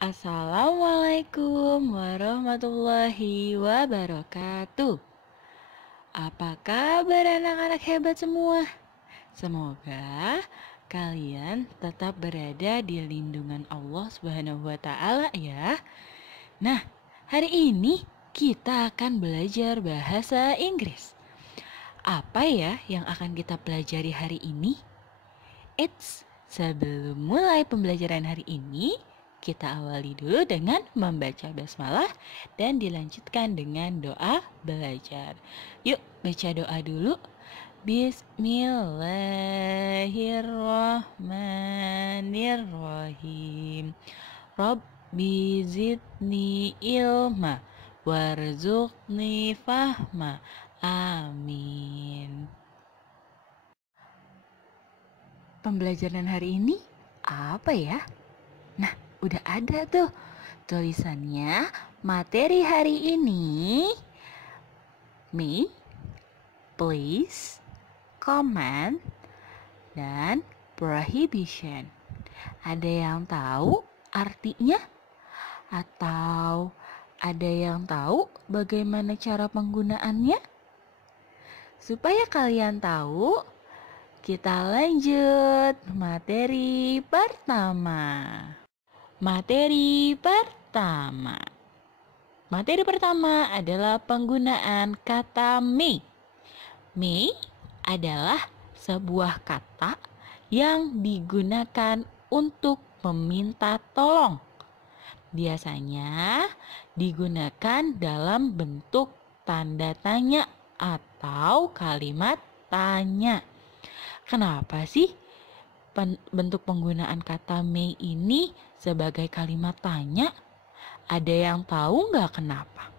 Assalamualaikum warahmatullahi wabarakatuh. Apa kabar anak-anak hebat semua? Semoga kalian tetap berada di lindungan Allah Subhanahu wa taala ya. Nah, hari ini kita akan belajar bahasa Inggris. Apa ya yang akan kita pelajari hari ini? Sebelum mulai pembelajaran hari ini, kita awali dulu dengan membaca basmalah dan dilanjutkan dengan doa belajar. Yuk baca doa dulu. Bismillahirrahmanirrahim. Rabbi zidni ilma warzuqni fahma. Amin. Pembelajaran hari ini apa ya? Nah, udah ada tuh tulisannya. Materi hari ini me, please, command, dan prohibition. Ada yang tahu artinya? Atau ada yang tahu bagaimana cara penggunaannya? Supaya kalian tahu, kita lanjut materi pertama. Materi pertama adalah penggunaan kata me. Me adalah sebuah kata yang digunakan untuk meminta tolong. Biasanya digunakan dalam bentuk tanda tanya atau kalimat tanya. Kenapa sih bentuk penggunaan kata me ini sebagai kalimat tanya? Ada yang tahu nggak kenapa?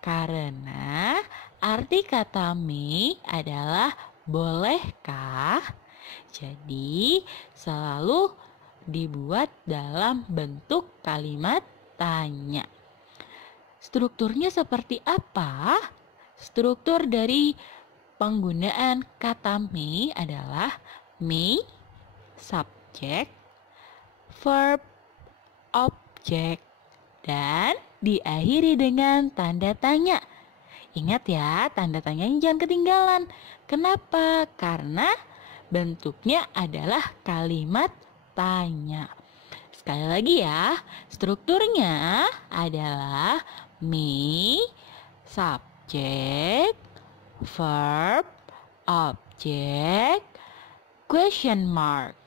Karena arti kata me adalah bolehkah? Jadi selalu dibuat dalam bentuk kalimat tanya. Strukturnya seperti apa? Struktur dari penggunaan kata me adalah me, subjek, verb, objek, dan diakhiri dengan tanda tanya. Ingat ya, tanda tanyanya jangan ketinggalan. Kenapa? Karena bentuknya adalah kalimat tanya. Sekali lagi ya, strukturnya adalah me, subjek, verb, objek, question mark.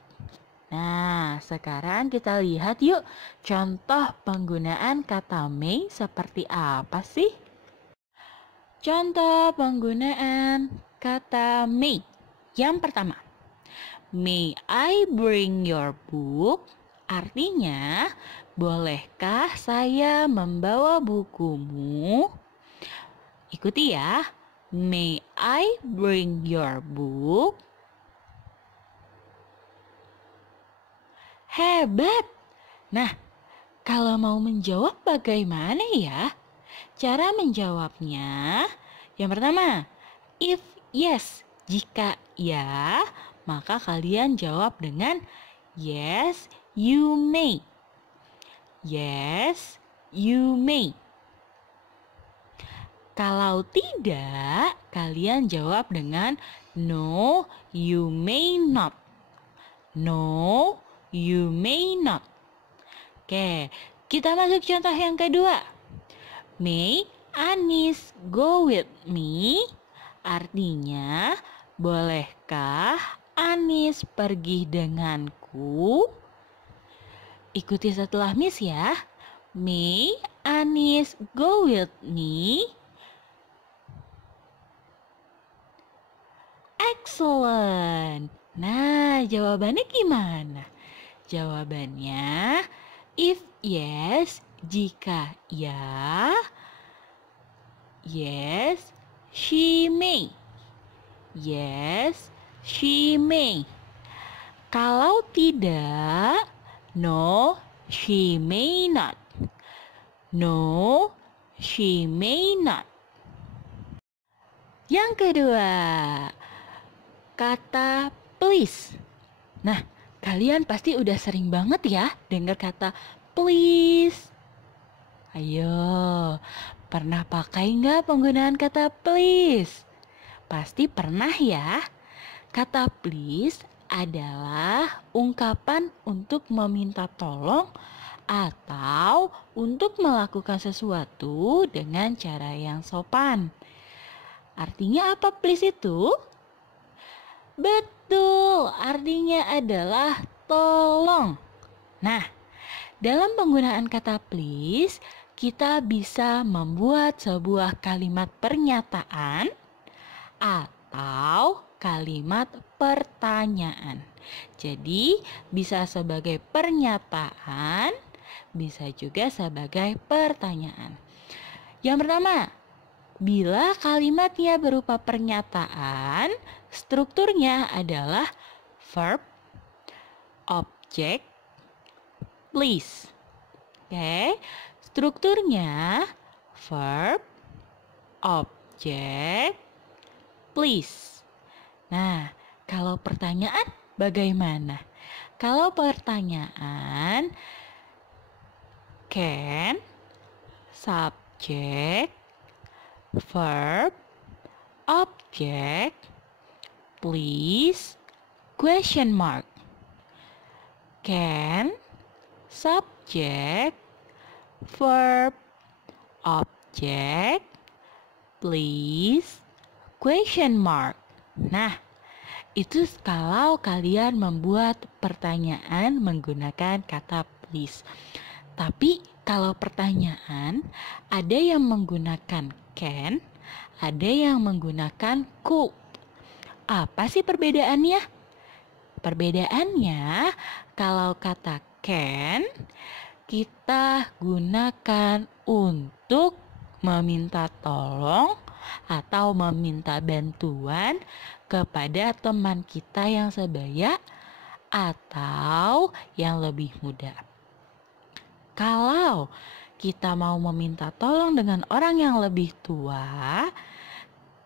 Nah, sekarang kita lihat yuk contoh penggunaan kata me seperti apa sih? Contoh penggunaan kata me. Yang pertama, may I bring your book? Artinya, bolehkah saya membawa bukumu? Ikuti ya. May I bring your book? Hebat! Nah, kalau mau menjawab bagaimana ya? Cara menjawabnya, yang pertama, if yes, jika ya, maka kalian jawab dengan yes, you may. Yes, you may. Kalau tidak, kalian jawab dengan no, you may not. No, you may not. Oke, kita masuk contoh yang kedua. May Anis go with me? Artinya, bolehkah Anis pergi denganku? Ikuti setelah Miss ya. May Anis go with me? Excellent. Nah, jawabannya gimana? Jawabannya, if yes, jika ya, yes, she may. Yes, she may. Kalau tidak, no, she may not. No, she may not. Yang kedua, kata please. Nah, kalian pasti udah sering banget ya dengar kata please? Ayo, pernah pakai nggak penggunaan kata please? Pasti pernah ya. Kata please adalah ungkapan untuk meminta tolong atau untuk melakukan sesuatu dengan cara yang sopan. Artinya apa please itu? Betul, artinya adalah tolong. Nah, dalam penggunaan kata please, kita bisa membuat sebuah kalimat pernyataan atau kalimat pertanyaan. Jadi, bisa sebagai pernyataan, bisa juga sebagai pertanyaan. Yang pertama, bila kalimatnya berupa pernyataan, strukturnya adalah verb, object, please. Oke, strukturnya verb, object, please. Nah, kalau pertanyaan bagaimana? Kalau pertanyaan, can, subject, verb, object, please, question mark. Can, subject, verb, object, please, question mark. Nah, itu kalau kalian membuat pertanyaan menggunakan kata please. Tapi kalau pertanyaan, ada yang menggunakan can, ada yang menggunakan could. Apa sih perbedaannya? Perbedaannya, kalau kata can, kita gunakan untuk meminta tolong atau meminta bantuan kepada teman kita yang sebaya atau yang lebih muda. Kalau kita mau meminta tolong dengan orang yang lebih tua,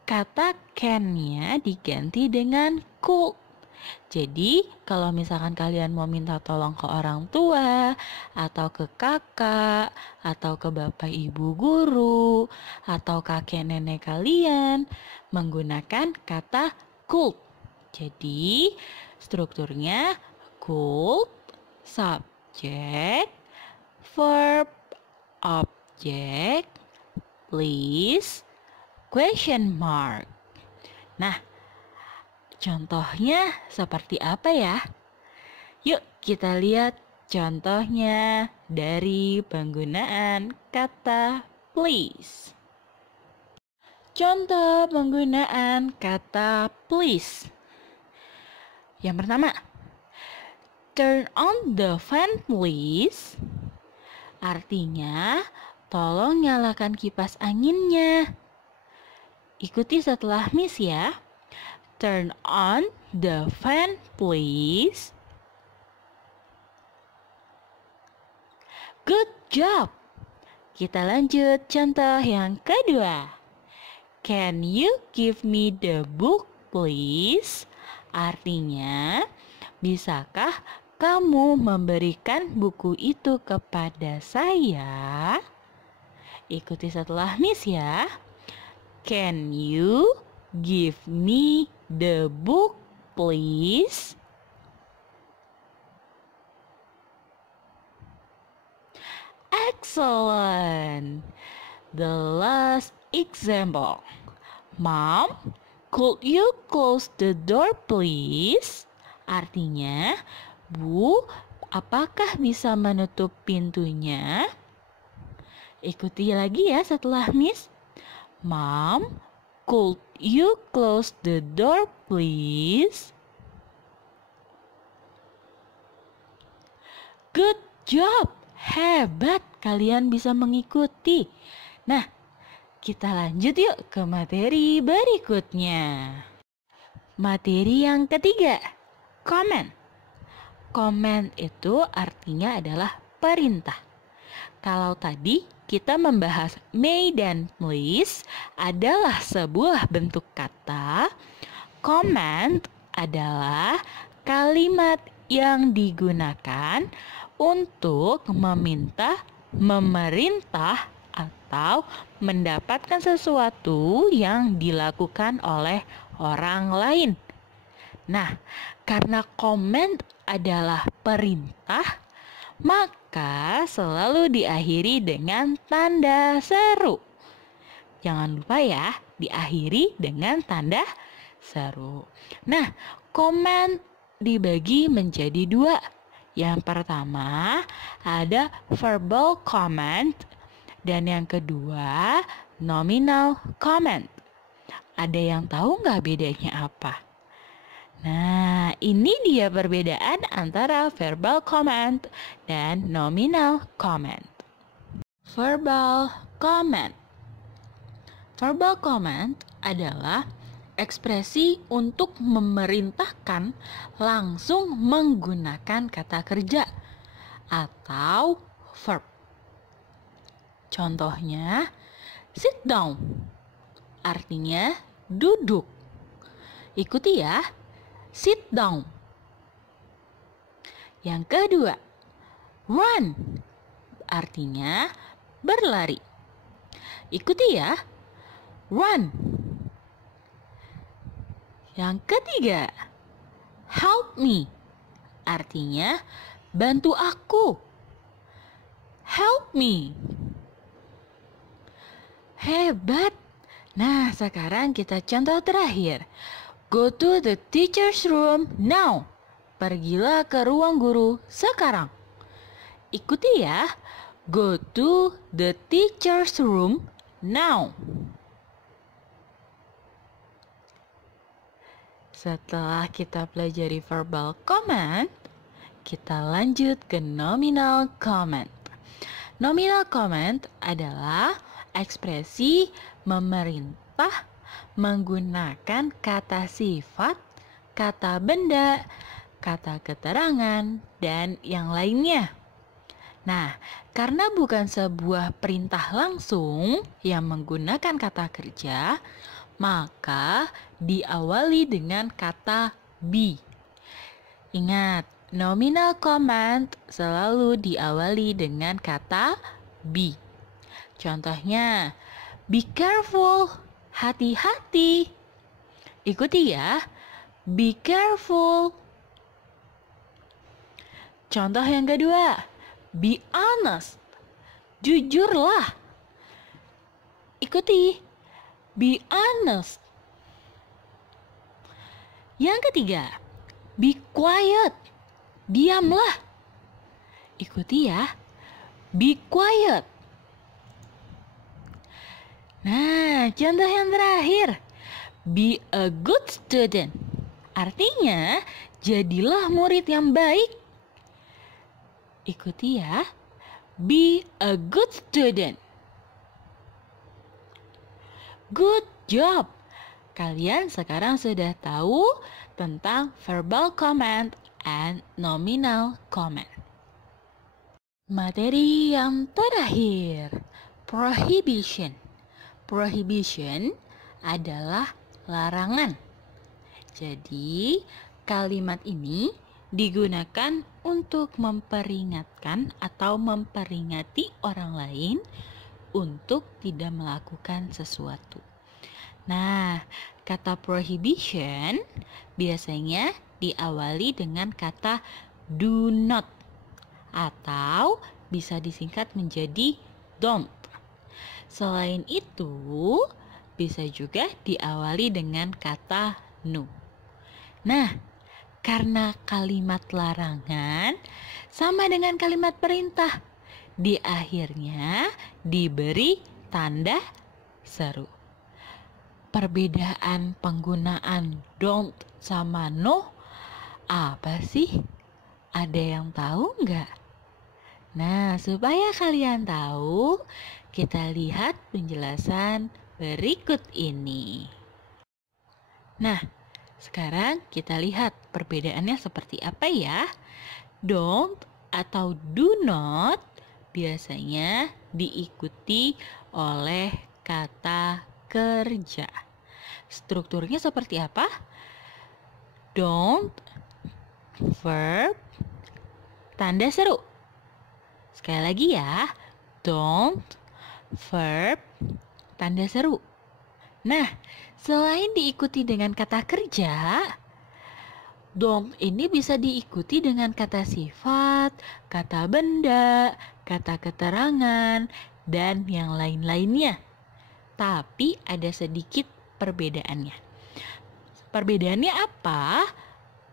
kata can-nya diganti dengan could. Jadi, kalau misalkan kalian mau minta tolong ke orang tua, atau ke kakak, atau ke bapak ibu guru, atau kakek nenek kalian, menggunakan kata could. Jadi, strukturnya could, subject, verb, object, please, question mark. Nah, contohnya seperti apa ya? Yuk kita lihat contohnya dari penggunaan kata please. Contoh penggunaan kata please. Yang pertama, turn on the fan please. Artinya, tolong nyalakan kipas anginnya. Ikuti setelah Miss ya. Turn on the fan please. Good job. Kita lanjut contoh yang kedua. Can you give me the book please? Artinya, bisakah kamu memberikan buku itu kepada saya? Ikuti setelah Miss ya. Can you give me the book please? Excellent. The last example. Mom, could you close the door please? Artinya, Bu, apakah bisa menutup pintunya? Ikuti lagi ya setelah Miss. Mom, could you close the door please? Good job. Hebat, kalian bisa mengikuti. Nah, kita lanjut yuk ke materi berikutnya. Materi yang ketiga, comment. Comment itu artinya adalah perintah. Kalau tadi kita membahas may dan please adalah sebuah bentuk kata, comment adalah kalimat yang digunakan untuk meminta, memerintah, atau mendapatkan sesuatu yang dilakukan oleh orang lain. Nah, karena command adalah perintah, maka selalu diakhiri dengan tanda seru. Jangan lupa ya, diakhiri dengan tanda seru. Nah, command dibagi menjadi dua. Yang pertama ada verbal command dan yang kedua nominal command. Ada yang tahu nggak bedanya apa? Nah, ini dia perbedaan antara verbal command dan nominal command. Verbal command. Verbal command adalah ekspresi untuk memerintahkan langsung menggunakan kata kerja atau verb. Contohnya, sit down, artinya duduk. Ikuti ya, sit down. Yang kedua, run, artinya berlari. Ikuti ya, run. Yang ketiga, help me, artinya bantu aku. Help me. Hebat. Nah, sekarang kita contoh terakhir. Go to the teacher's room now. Pergilah ke ruang guru sekarang. Ikuti ya. Go to the teacher's room now. Setelah kita pelajari verbal command, kita lanjut ke nominal command. Nominal command adalah ekspresi memerintah menggunakan kata sifat, kata benda, kata keterangan, dan yang lainnya. Nah, karena bukan sebuah perintah langsung yang menggunakan kata kerja, maka diawali dengan kata be. Ingat, nominal command selalu diawali dengan kata be. Contohnya, be careful, hati-hati. Ikuti ya, be careful. Contoh yang kedua, be honest, jujurlah. Ikuti, be honest. Yang ketiga, be quiet, diamlah. Ikuti ya, be quiet. Nah, contoh yang terakhir, be a good student, artinya jadilah murid yang baik. Ikuti ya, be a good student. Good job. Kalian sekarang sudah tahu tentang verbal command and nominal command. Materi yang terakhir, prohibition. Prohibition adalah larangan. Jadi, kalimat ini digunakan untuk memperingatkan atau memperingati orang lain untuk tidak melakukan sesuatu. Nah, kata prohibition biasanya diawali dengan kata do not atau bisa disingkat menjadi don't. Selain itu, bisa juga diawali dengan kata no. Nah, karena kalimat larangan sama dengan kalimat perintah, di akhirnya diberi tanda seru. Perbedaan penggunaan don't sama no apa sih? Ada yang tahu nggak? Nah, supaya kalian tahu, kita lihat penjelasan berikut ini. Nah, sekarang kita lihat perbedaannya seperti apa ya. Don't atau do not biasanya diikuti oleh kata kerja. Strukturnya seperti apa? Don't, verb, tanda seru. Sekali lagi ya. Don't, verb, tanda seru. Nah, selain diikuti dengan kata kerja, don't ini bisa diikuti dengan kata sifat, kata benda, kata keterangan, dan yang lain-lainnya. Tapi ada sedikit perbedaannya. Perbedaannya apa?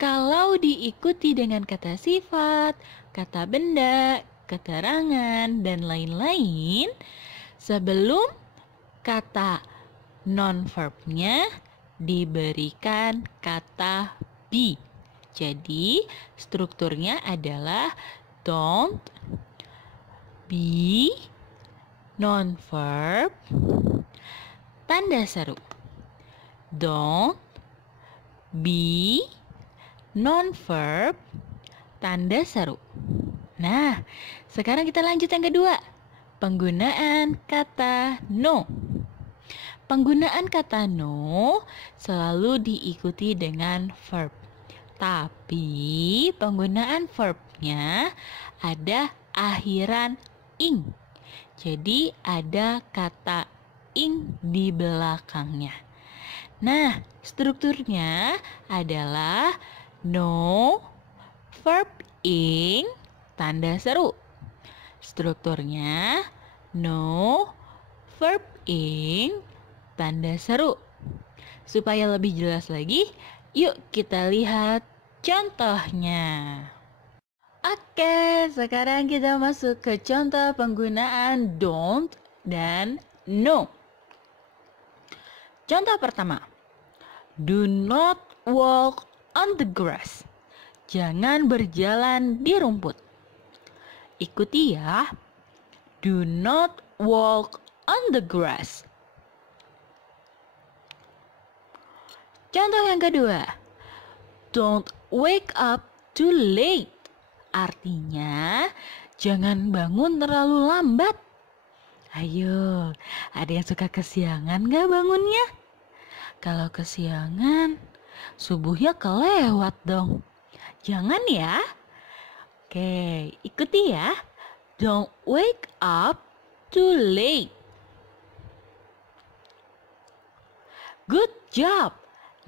Kalau diikuti dengan kata sifat, kata benda, keterangan, dan lain-lain, sebelum kata non-verbnya diberikan kata be. Jadi strukturnya adalah don't, be, non-verb, tanda seru. Don't, be, non-verb, tanda seru. Nah, sekarang kita lanjut yang kedua. Penggunaan kata no. Penggunaan kata no selalu diikuti dengan verb. Tapi penggunaan verbnya ada akhiran ing. Jadi ada kata ing di belakangnya. Nah, strukturnya adalah no, verb ing, tanda seru. Strukturnya no, verb ing, tanda seru. Supaya lebih jelas lagi, yuk kita lihat contohnya. Oke, sekarang kita masuk ke contoh penggunaan don't dan no. Contoh pertama, do not walk on the grass. Jangan berjalan di rumput. Ikuti ya. Do not walk on the grass. Contoh yang kedua, don't wake up too late. Artinya, jangan bangun terlalu lambat. Ayo, ada yang suka kesiangan gak bangunnya? Kalau kesiangan, subuhnya kelewat dong. Jangan ya. Oke, ikuti ya. Don't wake up too late. Good job.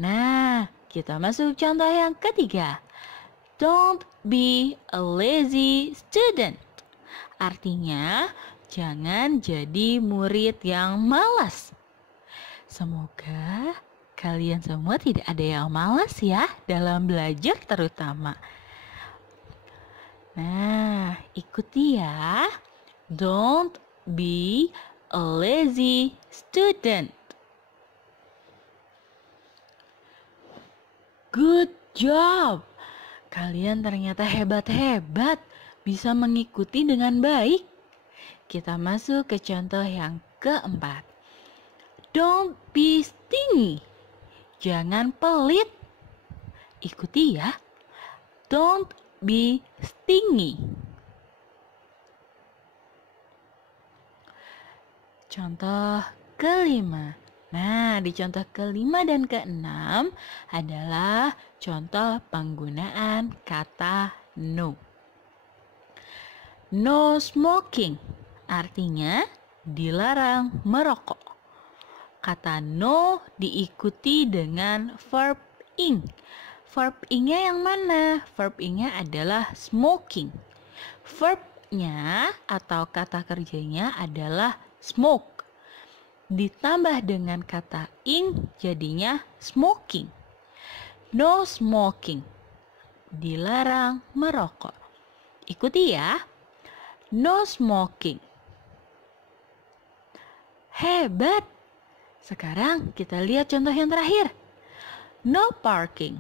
Nah, kita masuk contoh yang ketiga. Don't be a lazy student. Artinya, jangan jadi murid yang malas. Semoga kalian semua tidak ada yang malas ya dalam belajar terutama. Nah, ikuti ya. Don't be a lazy student. Good job. Kalian ternyata hebat-hebat, bisa mengikuti dengan baik. Kita masuk ke contoh yang keempat. Don't be stingy. Jangan pelit. Ikuti ya. Don't be stingy. Contoh kelima. Nah, di contoh kelima dan keenam adalah contoh penggunaan kata no. No smoking, artinya dilarang merokok. Kata no diikuti dengan verb ing. Verb ingnya yang mana? Verb ingnya adalah smoking. Verbnya atau kata kerjanya adalah smoke. Ditambah dengan kata ing jadinya smoking. No smoking, dilarang merokok. Ikuti ya. No smoking. Hebat. Sekarang kita lihat contoh yang terakhir. No parking,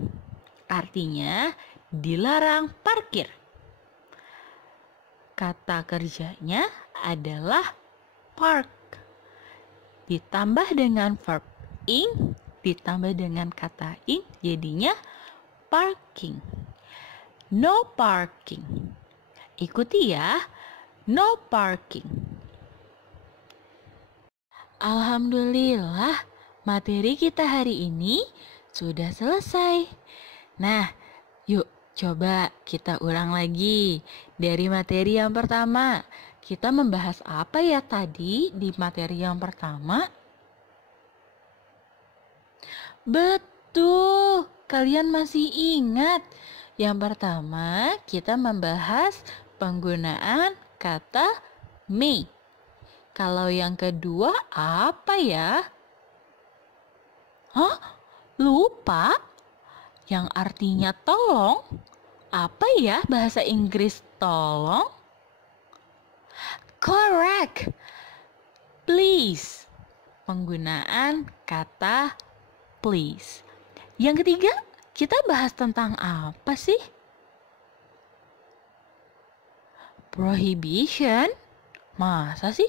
artinya dilarang parkir. Kata kerjanya adalah park. Ditambah dengan verb ing, ditambah dengan kata ing, jadinya parking. No parking. Ikuti ya. No parking. Alhamdulillah, materi kita hari ini sudah selesai. Nah, yuk Coba kita ulang lagi dari materi yang pertama. Kita membahas apa ya tadi di materi yang pertama? Betul, kalian masih ingat. Yang pertama, kita membahas penggunaan kata may. Kalau yang kedua apa ya? Hah? Lupa? Yang artinya tolong? Apa ya bahasa Inggris tolong? Correct. Please. Penggunaan kata please. Yang ketiga, kita bahas tentang apa sih? Prohibition? Masa sih?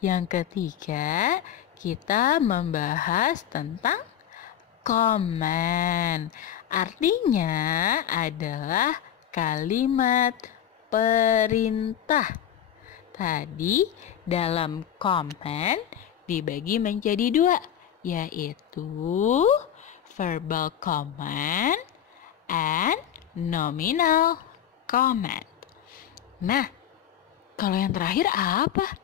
Yang ketiga, kita membahas tentang command. Artinya adalah kalimat perintah. Tadi dalam command dibagi menjadi dua, yaitu verbal command and nominal command. Nah, kalau yang terakhir apa?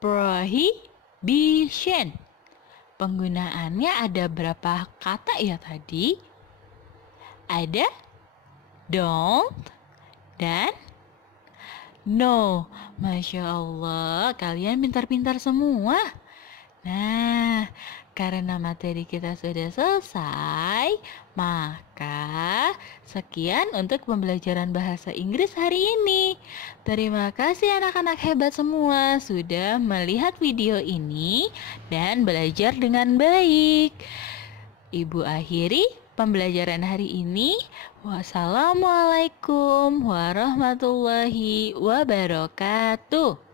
Prohibition. Penggunaannya ada berapa kata ya tadi? Ada don't dan no. Masya Allah, kalian pintar-pintar semua. Nah, karena materi kita sudah selesai, maka sekian untuk pembelajaran bahasa Inggris hari ini. Terima kasih anak-anak hebat semua sudah melihat video ini dan belajar dengan baik. Ibu akhiri pembelajaran hari ini. Wassalamualaikum warahmatullahi wabarakatuh.